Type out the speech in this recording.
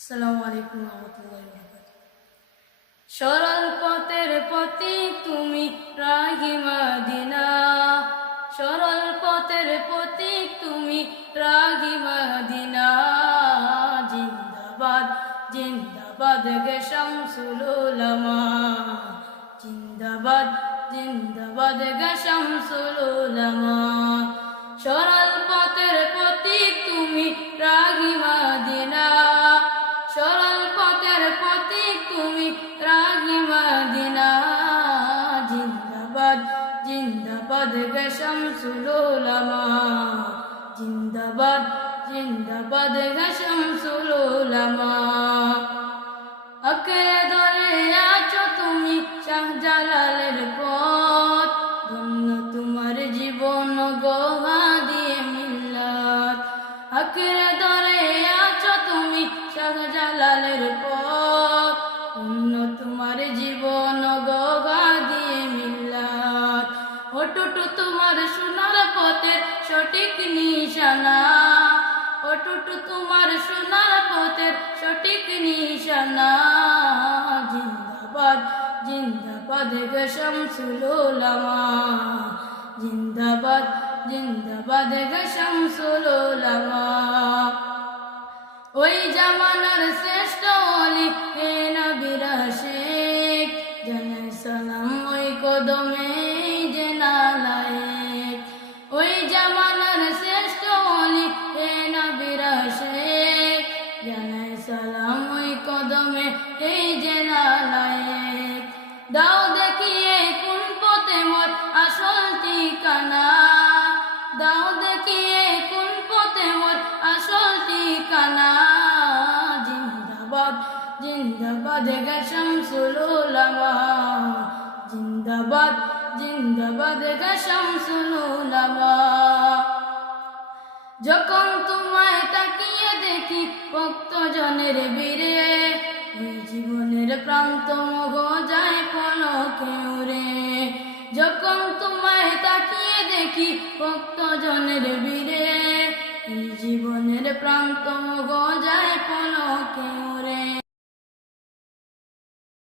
আসসালামু আলাইকুম রহমতুল্লাহি ওয়া বারাকাতুহু। সরল পথের পথিক তুমি রাহি মদিনা, সরল পথের পথিক তুমি রাহি মদিনা। জিন্দাবাদ জিন্দাবাদ গে শামসুল উলামা, জিন্দাবাদ জিন্দাবাদ গে শামসুল উলামা। সরল পথের পথিক তুমি রাহি মদিনা, সরল পথের পথিক তুমি রাহি মদিনা। জিন্দাবাদ জিন্দাবাদ গে শামসুল উলামা, জিন্দাবাদ জিন্দাবাদ গে শামসুল উলামা। আঁকড়ে ধরে আছো তুমি শাহজালালের পথ, ধন্য তোমার জীবন গো হাদিয়ে মিল্লাত। আঁকড়ে ধরে আছো তুমি শাহজালালের পথ, ধন্য তোমার জীবন গো হাদিয়ে মিল্লাত। অটুট তোমার সোনার পথের সঠিক নিশানা, অটুট তোমার সোনার পথের সঠিক নিশানা। জিন্দাবাদ জিন্দাবাদ গে শামসুল উলামা, জিন্দাবাদ জিন্দাবাদ গে শামসুল উলামা। ওই জামানার শ্রেষ্ঠ ওলি হে নবীর আশিক, জানাই সালাম ওই কদমে যে নালায়েক। ওই জামানার শ্রেষ্ঠ ওলি হে নবীর আশিক, জানাই সালাম ওই কদমে এই যে নালায়েক। দাও দেখিয়ে কোন পথে মোর আসল ঠিকানা, দাও দেখিয়ে কোন পথে মোর আসল ঠিকানা। জিন্দাবাদ জিন্দাবাদ গে শামসুল উলামা, জিন্দাবাদ জিন্দাবাদ গে শামসুল উলামা। যখন তোমায় তাকিয়ে দেখি ভক্তজনের বীরে, এই জীবনের প্রান্ত মোহ যায় পলকে উড়ে। যখন তোমায় তাকিয়ে দেখি ভক্তজনের বীরে, এই জীবনের প্রান্ত মোহ যায় পলকে উড়ে।